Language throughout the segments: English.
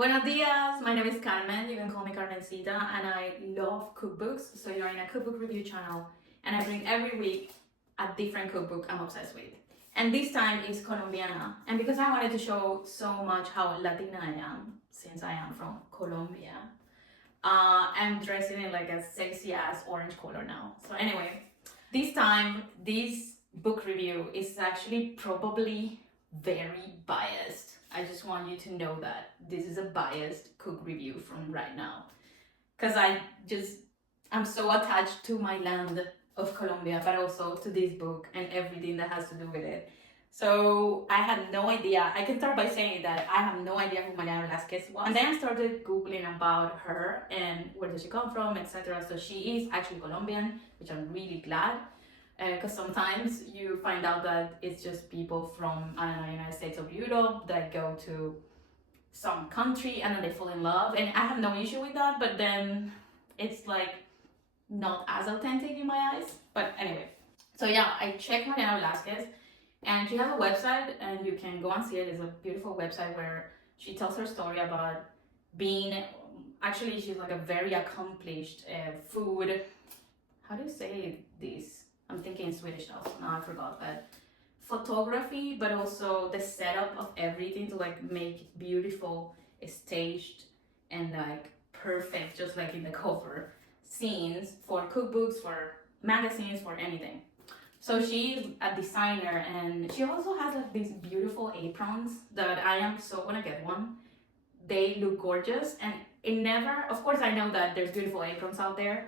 Buenos dias, my name is Carmen, you can call me Carmencita, and I love cookbooks, so you're in a cookbook review channel, and I bring every week a different cookbook I'm obsessed with. And this time is Colombiana, and because I wanted to show so much how Latina I am, since I am from Colombia, I'm dressing in like a sexy ass orange color now. So anyway, this time, this book review is actually probably very biased. I just want you to know that this is a biased cook review from right now. Because I'm so attached to my land of Colombia, but also to this book and everything that has to do with it. So I had no idea. I can start by saying that I have no idea who Mariana Velasquez was. And then I started Googling about her and where does she come from, etc. So she is actually Colombian, which I'm really glad. Because sometimes you find out that it's just people from, I don't know, United States or Europe that go to some country and then they fall in love. And I have no issue with that, but then it's like not as authentic in my eyes. But anyway, so yeah, I checked Mariana Velasquez and she has a website and you can go and see it. It's a beautiful website where she tells her story about being, actually she's like a very accomplished food, how do you say this? I'm thinking in Swedish now, so now I forgot, but photography, but also the setup of everything to like make beautiful, staged, and like perfect, just like in the cover, scenes for cookbooks, for magazines, for anything. So she's a designer and she also has like these beautiful aprons that I am so gonna get one. They look gorgeous and it never, of course I know that there's beautiful aprons out there,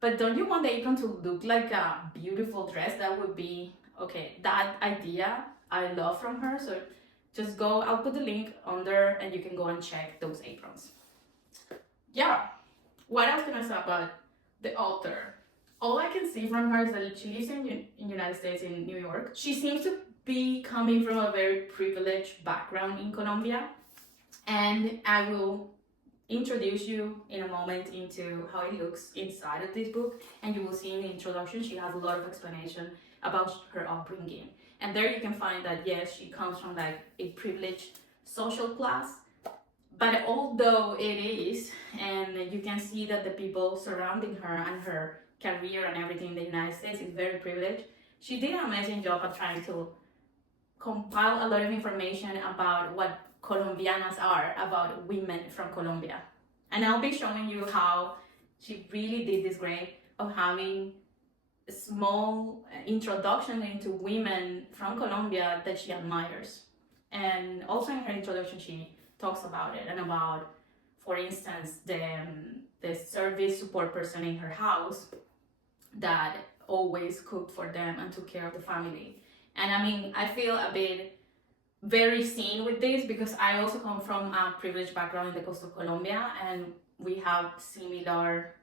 but don't you want the apron to look like a beautiful dress? That would be, okay, that idea I love from her. So just go, I'll put the link under and you can go and check those aprons. Yeah, what else can I say about the author? All I can see from her is that she lives in United States, in New York. She seems to be coming from a very privileged background in Colombia. And I will introduce you in a moment into how it looks inside of this book, and you will see in the introduction she has a lot of explanation about her upbringing, and there you can find that yes, she comes from like a privileged social class, but although it is, and you can see that the people surrounding her and her career and everything in the United States is very privileged, she did an amazing job at trying to compile a lot of information about what Colombianas are, about women from Colombia. And I'll be showing you how she really did this great of having a small introduction into women from Colombia that she admires. And also in her introduction, she talks about it and about, for instance, the service support person in her house that always cooked for them and took care of the family. And I mean, I feel a bit very seen with this because I also come from a privileged background in the coast of Colombia and we have similar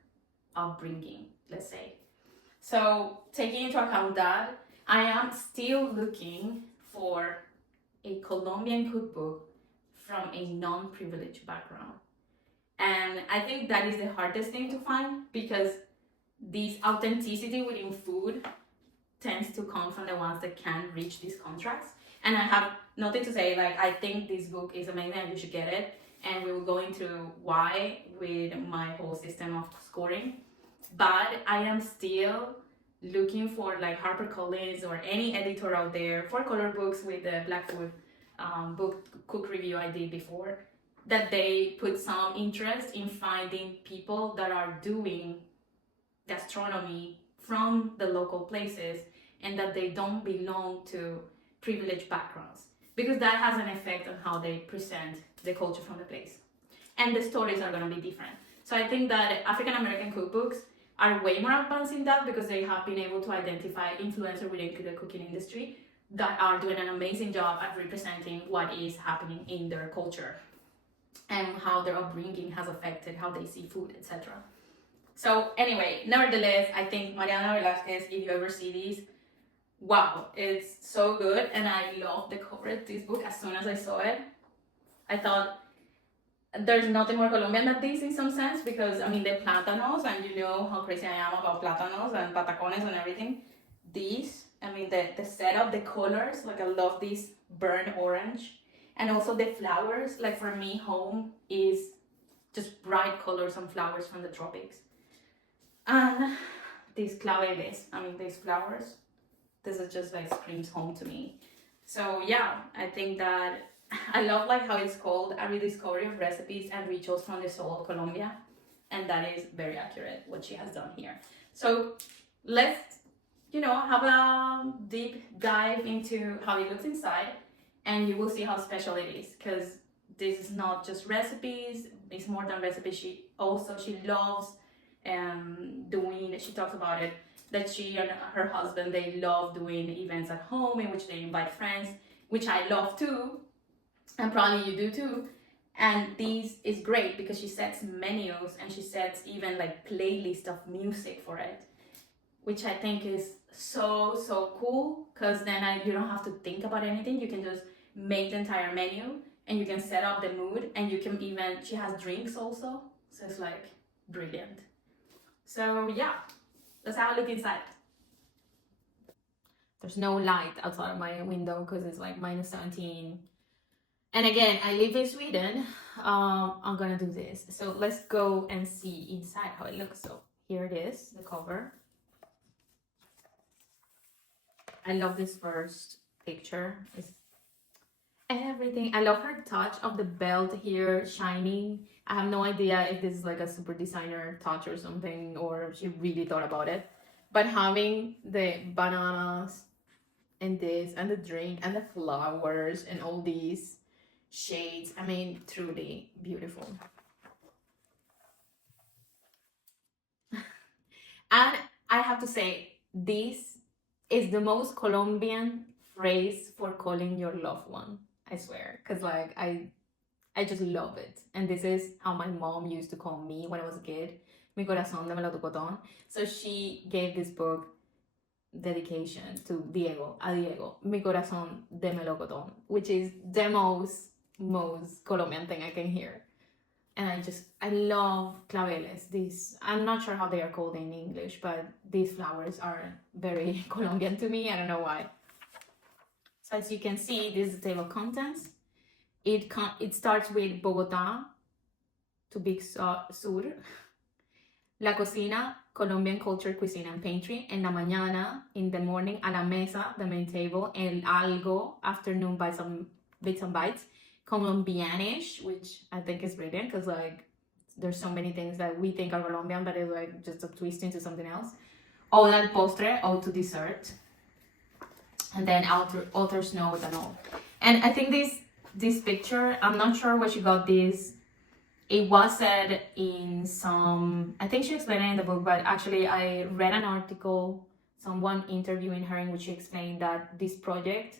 upbringing, let's say. So taking into account that, I am still looking for a Colombian cookbook from a non-privileged background. And I think that is the hardest thing to find because this authenticity within food tends to come from the ones that can reach these contracts. And I have nothing to say, like, I think this book is amazing and you should get it. And we will go into why with my whole system of scoring. But I am still looking for like HarperCollins or any editor out there for color books with the Black Food book cook review I did before, that they put some interest in finding people that are doing gastronomy from the local places and that they don't belong to privileged backgrounds, because that has an effect on how they present the culture from the place. And the stories are going to be different. So I think that African American cookbooks are way more advanced in that because they have been able to identify influencers within the cooking industry that are doing an amazing job at representing what is happening in their culture and how their upbringing has affected how they see food, etc. So anyway, nevertheless, I think Mariana Velasquez, if you ever see these, wow, it's so good. And I love the cover of this book. As soon as I saw it, I thought there's nothing more Colombian than this in some sense, because I mean the plátanos, and you know how crazy I am about plátanos and patacones and everything. These, I mean the setup, the colors, like I love this burnt orange And also the flowers, like for me, home is just bright colors and flowers from the tropics. And these claveles, I mean, these flowers, this is just like screams home to me. So yeah, I think that I love like how it's called a rediscovery of recipes and rituals from the soul of Colombia. And that is very accurate what she has done here. So let's, have a deep dive into how it looks inside, and you will see how special it is, because this is not just recipes, it's more than recipes. She loves doing, she talks about it, that she and her husband, they love doing events at home in which they invite friends, which I love too, and probably you do too. And this is great because she sets menus and she sets even like playlist of music for it, which I think is so cool, because then you don't have to think about anything. You can just make the entire menu and you can set up the mood, and you can even, she has drinks also, so it's like brilliant. So yeah, let's have a look inside. There's no light outside of my window because it's like -17. And again, I live in Sweden. I'm gonna do this. So let's go and see inside how it looks. So here it is, the cover. I love this first picture. It's everything. I love her touch of the belt here shining. I have no idea if this is like a super designer touch or something, or she really thought about it. But having the bananas and this and the drink and the flowers and all these shades, I mean, truly beautiful. And I have to say, this is the most Colombian phrase for calling your loved one, I swear, because like I just love it. And this is how my mom used to call me when I was a kid. Mi corazón de melocotón. So she gave this book dedication to Diego, a Diego, mi corazón de melocotón, which is the most Colombian thing I can hear. And I love claveles. These, I'm not sure how they are called in English, but these flowers are very Colombian to me. I don't know why. So as you can see, this is the table of contents. It starts with Bogotá, to Big Sur, La Cocina, Colombian culture, cuisine, and pantry. En la mañana, in the morning, a la mesa, the main table. El algo, afternoon, by some bits and bites. Colombianish, which I think is brilliant, because like there's so many things that we think are Colombian, but it's like just a twist into something else. Ode al postre, ode to dessert. And then author's note and all. And I think this picture, I'm not sure where she got this. It was said in some, I think she explained it in the book, but actually I read an article, someone interviewing her, in which she explained that this project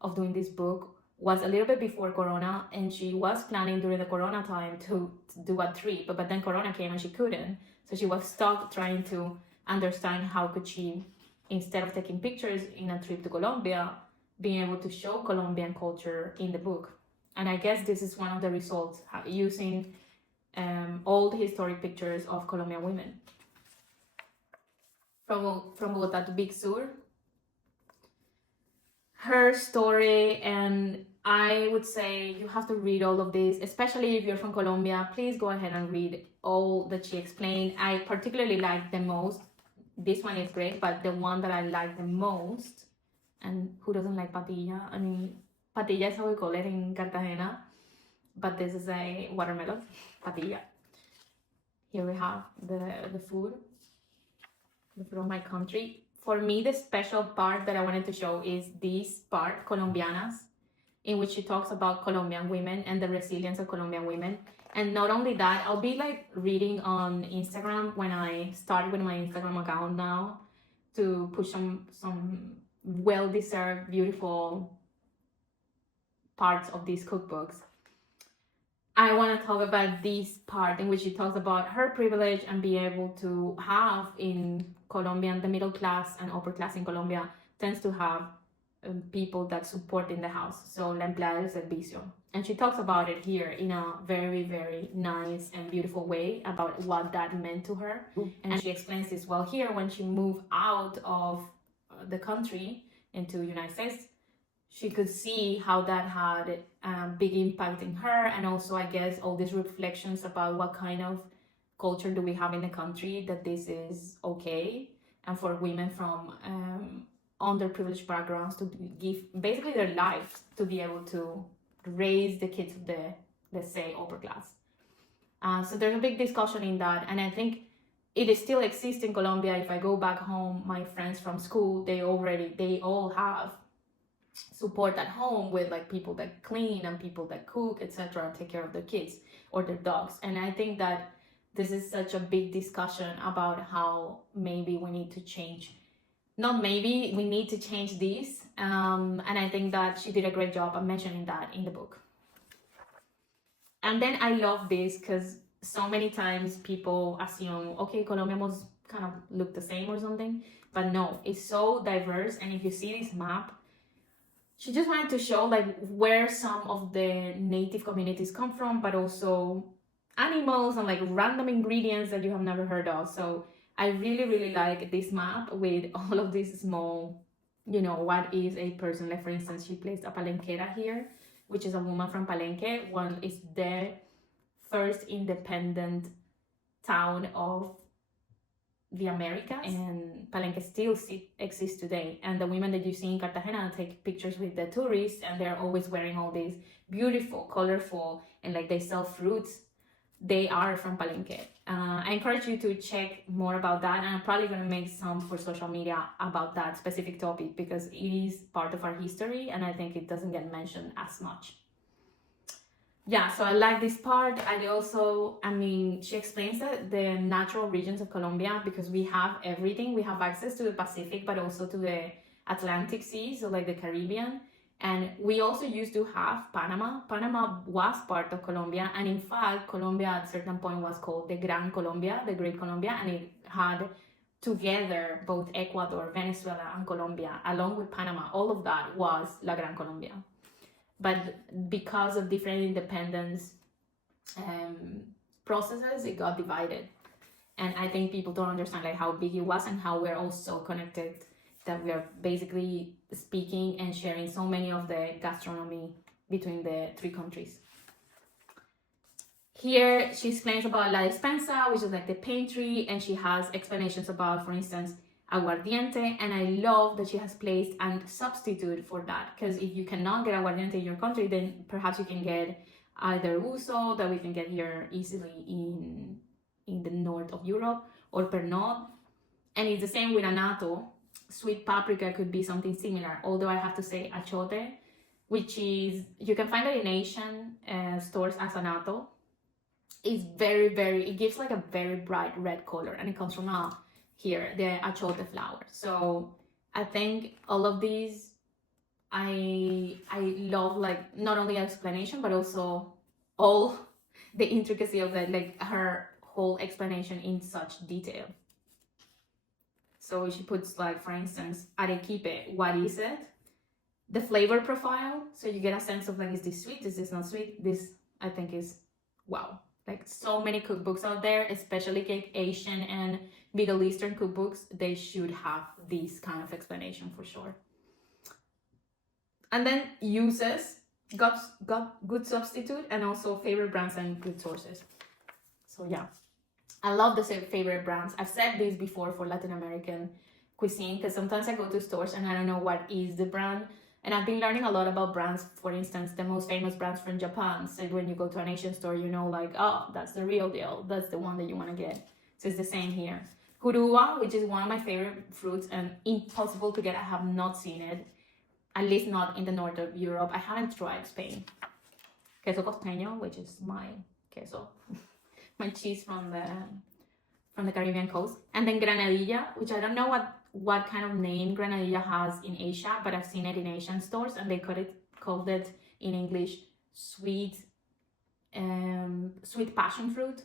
of doing this book was a little bit before Corona, and she was planning during the Corona time to do a trip, but then Corona came and she couldn't. So she was stuck trying to understand how could she, instead of taking pictures in a trip to Colombia, being able to show Colombian culture in the book. And I guess this is one of the results, using old historic pictures of Colombian women. From Bogotá to Big Sur. Her story, and I would say you have to read all of this, especially if you're from Colombia. Please go ahead and read all that she explained. I particularly like the most, this one is great, but the one that I like the most, and who doesn't like patilla? I mean, patilla is how we call it in Cartagena, but this is a watermelon, patilla. Here we have the food of my country. For me, the special part that I wanted to show is this part, Colombianas, in which she talks about Colombian women and the resilience of Colombian women. And not only that, I'll be like reading on Instagram when I start with my Instagram account now, to push some well-deserved, beautiful parts of these cookbooks. I want to talk about this part in which she talks about her privilege and be able to have in Colombian, the middle class and upper class in Colombia tends to have people that support in the house. So, la empleada de servicio. And she talks about it here in a very, very nice and beautiful way about what that meant to her. And she explains this well here when she moved out of the country into the United States. she could see how that had a big impact in her, and also I guess all these reflections about what kind of culture do we have in the country that this is okay, and for women from underprivileged backgrounds to give basically their lives to be able to raise the kids of the, let's say, upper class. So there's a big discussion in that, and I think it is still exists in Colombia. If I go back home, my friends from school, they all have support at home with like people that clean and people that cook, etc., and take care of their kids or their dogs. And I think that this is such a big discussion about how maybe we need to change. Not maybe, we need to change this. And I think that she did a great job of mentioning that in the book. And then I love this because so many times people assume, okay, Colombia must kind of look the same or something. But no, it's so diverse. And if you see this map, she just wanted to show like where some of the native communities come from, but also animals and like random ingredients that you have never heard of. So I really, really like this map with all of these small, you know, what is a person. Like for instance, she placed a palenquera here, which is a woman from Palenque. One is the first independent town of the Americas, and Palenque still exists today. And the women that you see in Cartagena take pictures with the tourists, and they're always wearing all these beautiful, colorful, and like they sell fruits. They are from Palenque. I encourage you to check more about that, and I'm probably going to make some for social media about that specific topic because it is part of our history, and I think it doesn't get mentioned as much. Yeah, so I like this part. I mean, she explains that the natural regions of Colombia, because we have everything. We have access to the Pacific, but also to the Atlantic Sea, so like the Caribbean. And we also used to have Panama. Panama was part of Colombia. And in fact, Colombia at a certain point was called the Gran Colombia, the Great Colombia. And it had together both Ecuador, Venezuela, and Colombia, along with Panama. All of that was La Gran Colombia. But because of different independence processes, it got divided. And I think people don't understand like how big it was and how we're all so connected, that we are basically speaking and sharing so many of the gastronomy between the three countries. Here she explains about la despensa, which is like the pantry, and she has explanations about, for instance, aguardiente, and I love that she has placed a substitute for that, because if you cannot get aguardiente in your country, then perhaps you can get either uso that we can get here easily in the north of Europe, or pernod, and it's the same with anato. Sweet paprika could be something similar, although I have to say achote, which is, you can find it in Asian stores as anato. It's it gives like a very bright red color, and it comes from here, the achote flower. So I think all of these, I love like not only explanation, but also all the intricacy of it, like her whole explanation in such detail. So she puts like, for instance, arequipe, what is it? The flavor profile, so you get a sense of like, is this sweet, is this not sweet? This, I think, is wow. Like so many cookbooks out there, especially like Asian and Middle Eastern cookbooks, they should have this kind of explanation for sure. And then uses, got good substitute, and also favorite brands and good sources. So yeah, I love the favorite brands. I've said this before for Latin American cuisine, because sometimes I go to stores and I don't know what is the brand. And I've been learning a lot about brands. For instance, the most famous brands from Japan. So when you go to an Asian store, you know, like, oh, that's the real deal. That's the one that you want to get. So it's the same here. Curua, which is one of my favorite fruits and impossible to get. I have not seen it, at least not in the north of Europe. I haven't tried Spain. Queso costeño, which is my queso, my cheese from the Caribbean coast. And then granadilla, which I don't know what kind of name granadilla has in Asia, but I've seen it in Asian stores, and they called it in English sweet passion fruit.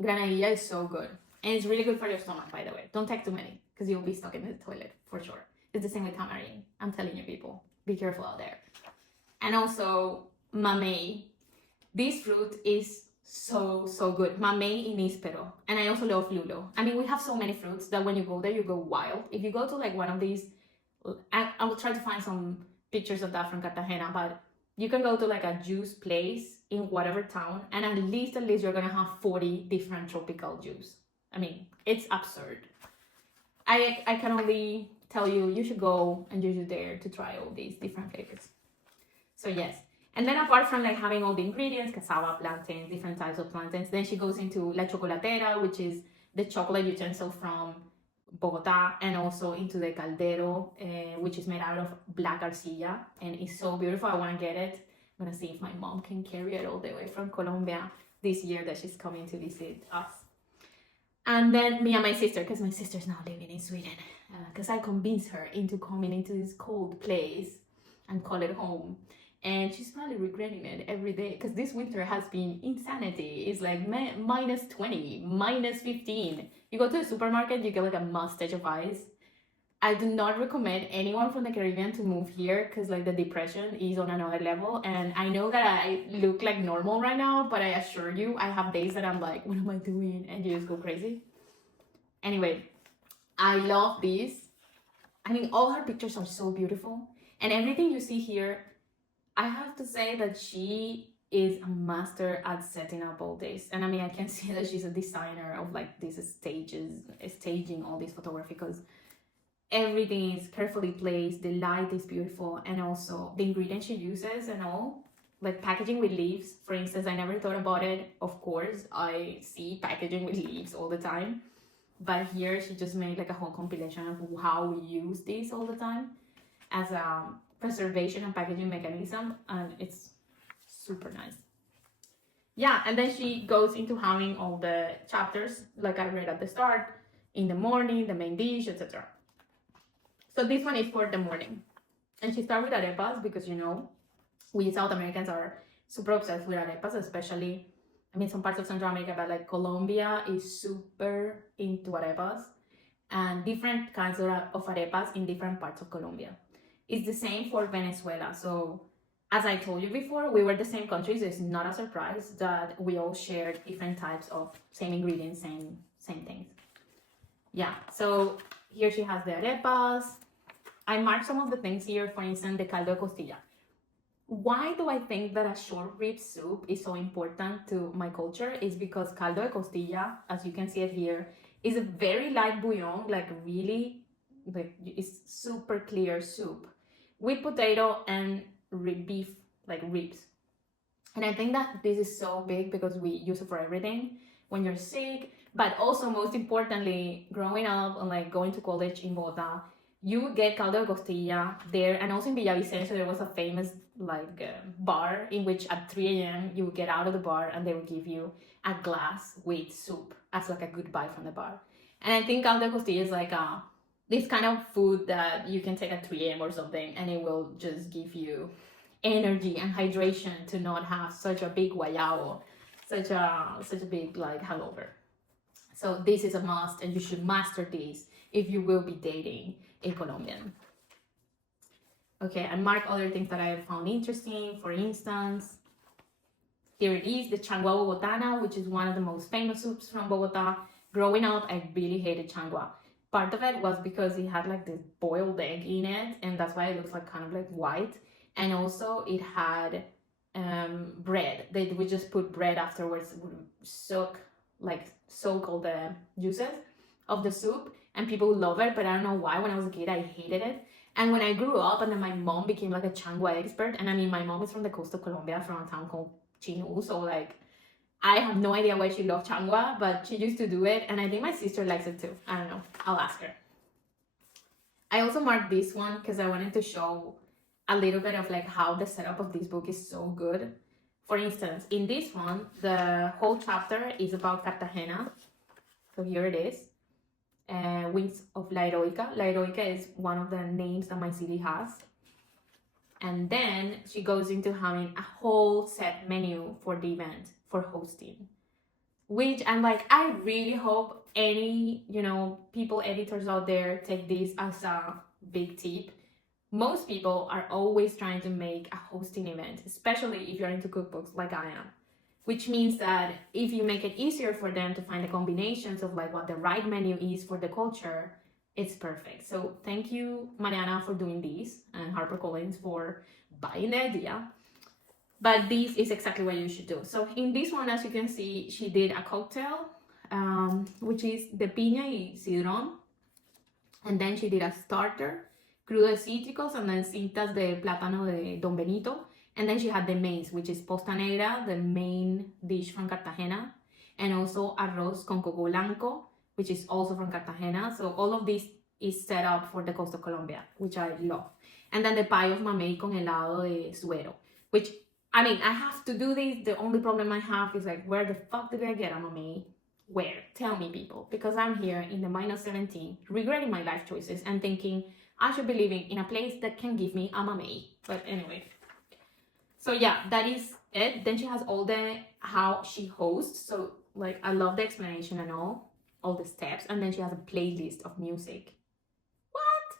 Granadilla is so good, and it's really good for your stomach, by the way. Don't take too many, because you'll be stuck in the toilet for sure. It's the same with tamarind. I'm telling you, people, be careful out there. And also mamey. This fruit is so good. Mamey in Ispero. And I also love lulo. I mean, we have so many fruits that when you go there, you go wild. If you go to like one of these, I will try to find some pictures of that from Cartagena, but you can go to like a juice place in whatever town, and at least you're gonna have 40 different tropical juice. I mean, it's absurd. I can only tell you, you should go and you should dare to try all these different flavors. So yes. And then apart from like having all the ingredients, cassava, plantains, different types of plantains, then she goes into la chocolatera, which is the chocolate utensil from Bogota, and also into the caldero, which is made out of black arcilla, and it's so beautiful. I want to get it. I'm gonna see if my mom can carry it all the way from Colombia this year that she's coming to visit us. And then me and my sister, because my sister's now living in Sweden, because I convinced her into coming into this cold place and call it home. And she's probably regretting it every day, because this winter has been insanity. It's like minus 20, minus 15. You go to the supermarket, you get like a mustache of ice. I do not recommend anyone from the Caribbean to move here, because like the depression is on another level. And I know that I look like normal right now, but I assure you, I have days that I'm like, what am I doing? And you just go crazy. Anyway, I love this. I mean, all her pictures are so beautiful. And everything you see here, I have to say that she is a master at setting up all this. And I mean, I can see that she's a designer of like these staging all this photography, because everything is carefully placed, the light is beautiful, and also the ingredients she uses and all, like packaging with leaves. For instance, I never thought about it. Of course, I see packaging with leaves all the time. But here she just made like a whole compilation of how we use this all the time as a preservation and packaging mechanism, and it's super nice. Yeah, and then she goes into having all the chapters like I read at the start, in the morning, the main dish, etc. So this one is for the morning, and she started with arepas because, you know, we South Americans are super obsessed with arepas, especially, I mean, some parts of Central America, but like Colombia is super into arepas, and different kinds of arepas in different parts of Colombia. It's the same for Venezuela. So as I told you before, we were the same countries. So it's not a surprise that we all shared different types of same ingredients, same things. Yeah, so here she has the arepas. I marked some of the things here, for instance, the caldo de costilla. Why do I think that a short rib soup is so important to my culture? Is because caldo de costilla, as you can see it here, is a very light bouillon, like really, like it's super clear soup with potato and beef, like ribs. And I think that this is so big because we use it for everything when you're sick, but also most importantly, growing up and like going to college in Bogota, you would get caldo de costilla there. And also in Villavicencio, there was a famous like bar in which at 3 a.m. you would get out of the bar and they would give you a glass with soup as like a goodbye from the bar. And I think caldo de costilla is like this kind of food that you can take at 3 a.m. or something, and it will just give you energy and hydration to not have such a big guayabo, such a big like hangover. So this is a must, and you should master this if you will be dating a Colombian. Okay, I mark other things that I found interesting. For instance, here it is, the changua bogotana, which is one of the most famous soups from Bogota. Growing up, I really hated changua. Part of it was because it had like this boiled egg in it, and that's why it looks like kind of like white. And also it had bread. They would just put bread afterwards, soak all the juices of the soup, and people love it. But I don't know why. When I was a kid, I hated it. And when I grew up, and then my mom became like a changua expert, and I mean, my mom is from the coast of Colombia, from a town called Chinu, so like I have no idea why she loved changua, but she used to do it, and I think my sister likes it too. I don't know. I'll ask her. I also marked this one because I wanted to show a little bit of like how the setup of this book is so good. For instance, in this one, the whole chapter is about Cartagena. So here it is. Wings of La Heroica. La Heroica is one of the names that my city has. And then she goes into having a whole set menu for the event, for hosting, which I'm like, I really hope any, people, editors out there take this as a big tip. Most people are always trying to make a hosting event, especially if you're into cookbooks like I am, which means that if you make it easier for them to find the combinations of like what the right menu is for the culture, It's perfect. So thank you, Mariana, for doing this, and HarperCollins for buying the idea. But this is exactly what you should do. So in this one, as you can see, she did a cocktail, which is the piña y cidrón. And then she did a starter, crudos cítricos, and then cintas de plátano de Don Benito. And then she had the mains, which is posta negra, the main dish from Cartagena, and also arroz con coco blanco, which is also from Cartagena. So all of this is set up for the coast of Colombia, which I love. And then the pie of mamey con helado de suero, which, I mean, I have to do this. The only problem I have is like, where the fuck did I get a mamey? Where? Tell me, people, because I'm here in the -17, regretting my life choices and thinking I should be living in a place that can give me a mamey. But anyway, so yeah, that is it. Then she has all the how she hosts. So like, I love the explanation and all the steps. And then she has a playlist of music. What?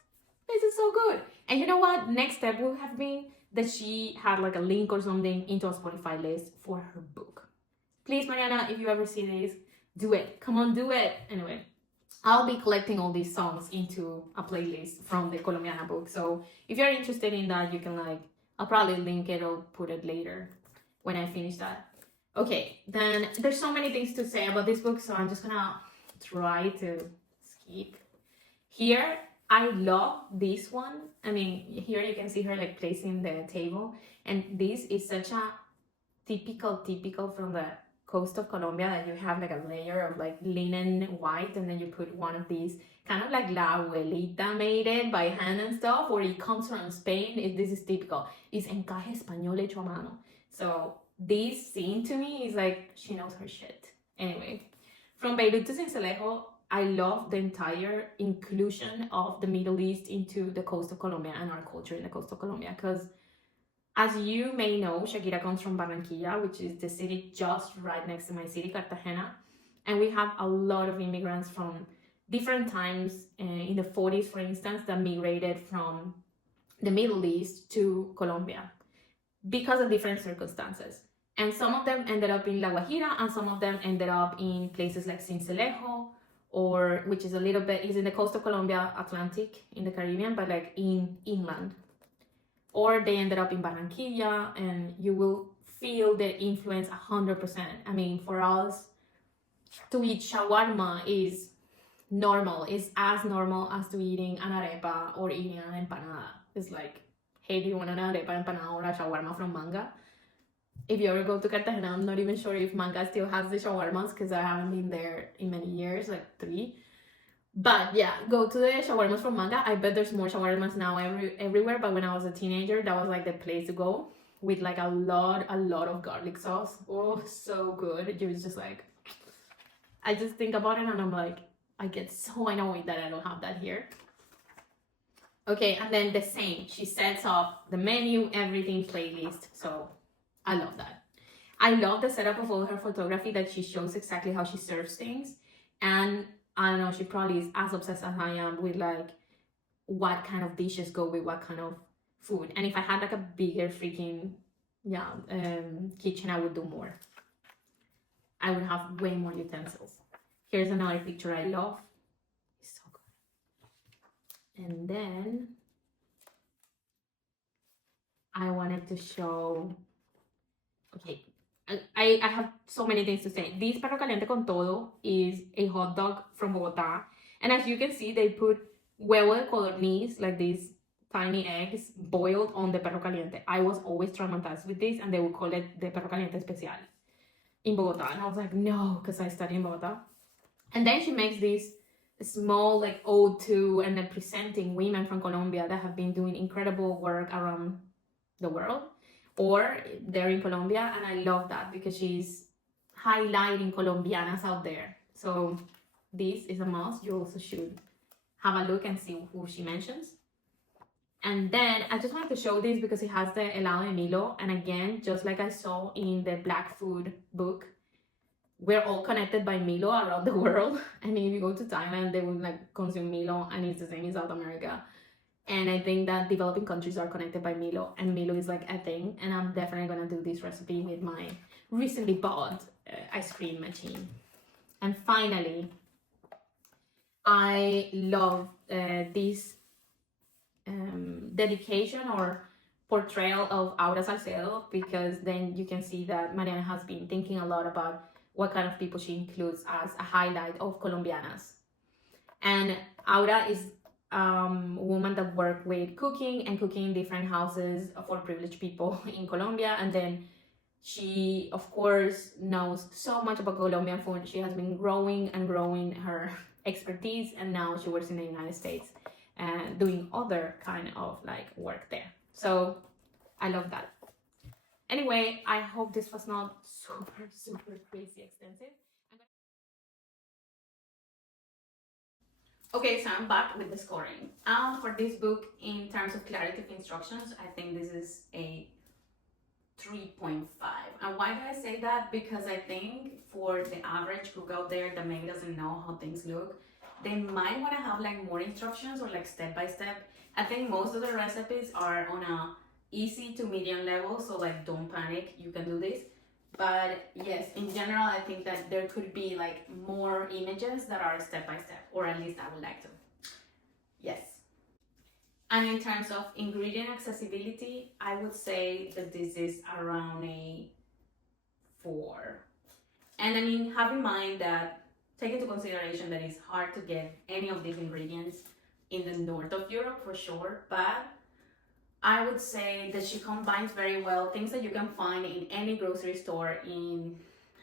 This is so good. And you know what? Next step would have been that she had like a link or something into a Spotify list for her book. Please, Mariana, if you ever see this, do it. Come on, do it. Anyway, I'll be collecting all these songs into a playlist from the Colombiana book. So if you're interested in that, you can like, I'll probably link it or put it later when I finish that. Okay, then there's so many things to say about this book, so I'm just gonna try to skip. Here, I love this one. I mean, here you can see her like placing the table, and this is such a typical from the coast of Colombia, that you have like a layer of like linen white, and then you put one of these, kind of like la abuelita made it by hand and stuff, or it comes from Spain. This is typical. It's encaje español hecho a mano. So this scene to me is like, she knows her shit. Anyway, from Beirut to Sincelejo, I love the entire inclusion of the Middle East into the coast of Colombia and our culture in the coast of Colombia, because as you may know, Shakira comes from Barranquilla, which is the city just right next to my city, Cartagena. And we have a lot of immigrants from different times, in the 40s, for instance, that migrated from the Middle East to Colombia because of different circumstances. And some of them ended up in La Guajira, and some of them ended up in places like Sincelejo, or which is a little bit, is in the coast of Colombia, Atlantic, in the Caribbean, but like in inland. Or they ended up in Barranquilla, and you will feel the influence 100%. I mean, for us, to eat shawarma is normal. It's as normal as to eating an arepa or eating an empanada. It's like, hey, do you want an arepa, empanada, or a shawarma from Manga? If you ever go to Cartagena, I'm not even sure if Manga still has the shawarmas, because I haven't been there in many years, like 3. But yeah, go to the shawarmas from Manga. I bet there's more shawarmas now everywhere. But when I was a teenager, that was like the place to go, with like a lot of garlic sauce. Oh, so good. You're just like, I just think about it and I'm like, I get so annoyed that I don't have that here. Okay, and then the same. She sets up the menu, everything, playlist. So I love that. I love the setup of all her photography, that she shows exactly how she serves things. And I don't know, she probably is as obsessed as I am with like what kind of dishes go with what kind of food. And if I had like a bigger freaking kitchen, I would do more. I would have way more utensils. Here's another picture I love. It's so good. And then I wanted to show, okay, I have so many things to say. This perro caliente con todo is a hot dog from Bogota. And as you can see, they put huevo de codorniz, like these tiny eggs, boiled on the perro caliente. I was always traumatized with this, and they would call it the perro caliente especial in Bogota. And I was like, no, because I study in Bogota. And then she makes this small like ode to and then presenting women from Colombia that have been doing incredible work around the world, or they're in Colombia, and I love that because she's highlighting Colombianas out there. So this is a must. You also should have a look and see who she mentions. And then I just wanted to show this because it has the helado de Milo, and again, just like I saw in the Black Food book, we're all connected by Milo around the world. I mean, if you go to Thailand, they would like consume Milo, and it's the same in South America. And I think that developing countries are connected by Milo, and Milo is like a thing. And I'm definitely gonna do this recipe with my recently bought ice cream machine. And finally, I love this dedication or portrayal of Aura Salcedo, because then you can see that Mariana has been thinking a lot about what kind of people she includes as a highlight of Colombianas. And Aura is a woman that worked with cooking and cooking in different houses for privileged people in Colombia. And then she, of course, knows so much about Colombian food. She has been growing and growing her expertise, and now she works in the United States and doing other kind of like work there. So I love that. Anyway, I hope this was not super crazy extensive. Okay, so I'm back with the scoring. For this book, in terms of clarity of instructions, I think this is a 3.5. And why do I say that? Because I think for the average cook out there that maybe doesn't know how things look, they might want to have like more instructions or like step by step. I think most of the recipes are on a easy to medium level, so like don't panic, you can do this. But yes, in general, I think that there could be like more images that are step by step, or at least I would like to. Yes. And in terms of ingredient accessibility, I would say that this is around a 4. And I mean, have in mind that, take into consideration that it's hard to get any of these ingredients in the north of Europe for sure, but I would say that she combines very well things that you can find in any grocery store in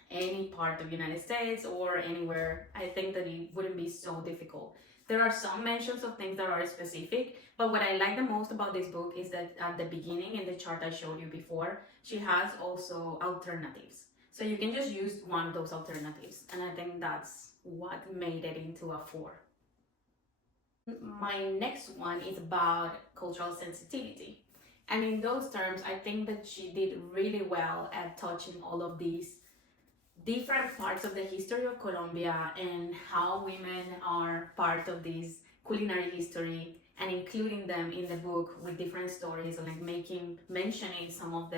any part of the United States or anywhere. I think that it wouldn't be so difficult. There are some mentions of things that are specific, but what I like the most about this book is that at the beginning, in the chart I showed you before, she has also alternatives. So you can just use one of those alternatives, and I think that's what made it into a 4. My next one is about cultural sensitivity. And in those terms, I think that she did really well at touching all of these different parts of the history of Colombia and how women are part of this culinary history, and including them in the book with different stories and like mentioning some of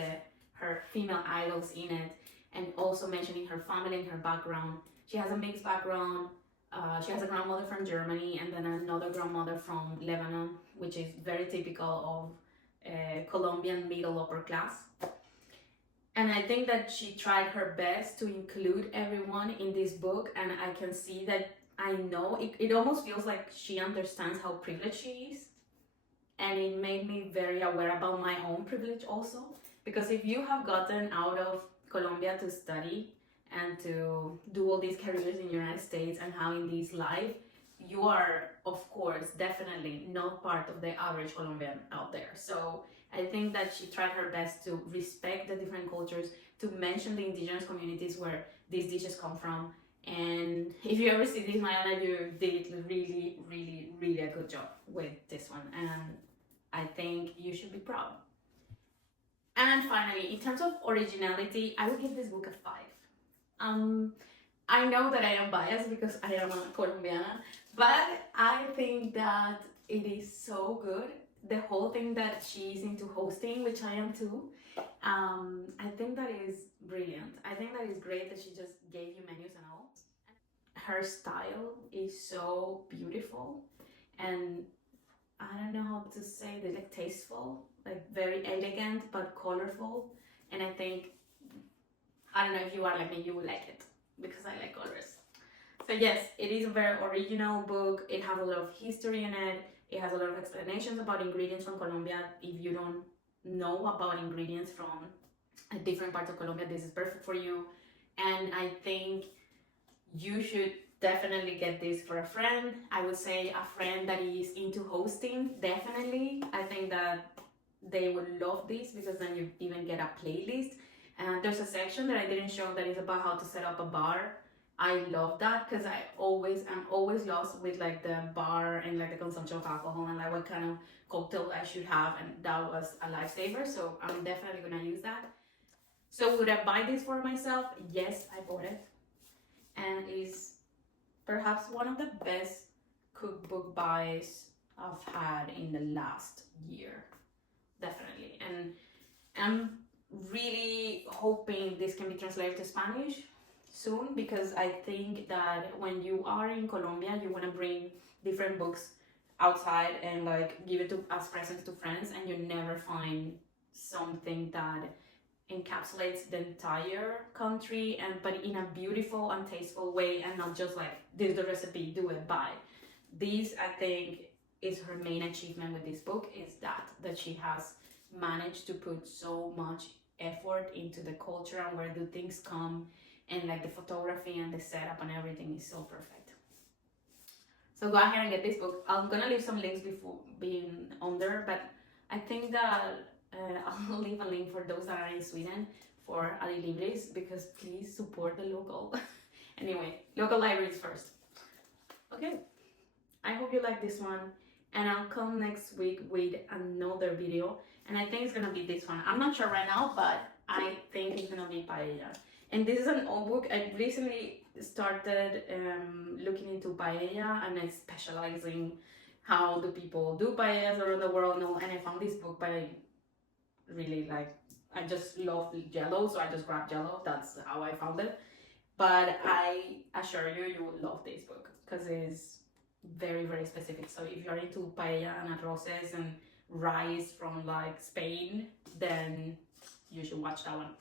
her female idols in it, and also mentioning her family and her background. She has a mixed background. She has a grandmother from Germany and then another grandmother from Lebanon, which is very typical of Colombian middle upper class. And I think that she tried her best to include everyone in this book, and I can see that, I know it almost feels like she understands how privileged she is, and it made me very aware about my own privilege also, because if you have gotten out of Colombia to study and to do all these careers in the United States and how in this life, you are, of course, definitely not part of the average Colombian out there. So I think that she tried her best to respect the different cultures, to mention the indigenous communities where these dishes come from. And if you ever see this, Mariana, you did really a good job with this one. And I think you should be proud. And finally, in terms of originality, I would give this book a 5. I know that I am biased because I am a Colombiana, but I think that it is so good. The whole thing that she's into hosting, which I am too, I think that is brilliant. I think that is great that she just gave you menus and all. Her style is so beautiful, and I don't know how to say it, like tasteful, like very elegant but colorful. And I think, I don't know if you are like me, you will like it because I like colors. So yes, it is a very original book. It has a lot of history in it. It has a lot of explanations about ingredients from Colombia. If you don't know about ingredients from different parts of Colombia, this is perfect for you. And I think you should definitely get this for a friend. I would say a friend that is into hosting, definitely. I think that they would love this because then you even get a playlist. And there's a section that I didn't show that is about how to set up a bar. I love that because I'm always lost with like the bar and like the consumption of alcohol and like what kind of cocktail I should have, and that was a lifesaver. So I'm definitely gonna use that. So would I buy this for myself? Yes, I bought it, and is perhaps one of the best cookbook buys I've had in the last year, definitely. And I'm really hoping this can be translated to Spanish. soon, because I think that when you are in Colombia, you want to bring different books outside and like give it to as presents to friends, and you never find something that encapsulates the entire country, and but in a beautiful and tasteful way, and not just like this is the recipe, do it, buy. This, I think, is her main achievement with this book, is that she has managed to put so much effort into the culture and where do things come, and like the photography and the setup and everything is so perfect. So go ahead and get this book. I'm gonna leave some links before being on there, but I think that I'll leave a link for those that are in Sweden for Adilibris, because please support the local. Anyway, local libraries first. Okay, I hope you like this one, and I'll come next week with another video, and I think it's gonna be this one. I'm not sure right now, but I think it's gonna be paella. And this is an old book. I recently started looking into paella, and I specializing how do people do paellas around the world. And I found this book by really like, I just love Jello, so I just grabbed Jello. That's how I found it. But I assure you, you will love this book because it's very, very specific. So if you're into paella and arroces and rice from like Spain, then you should watch that one.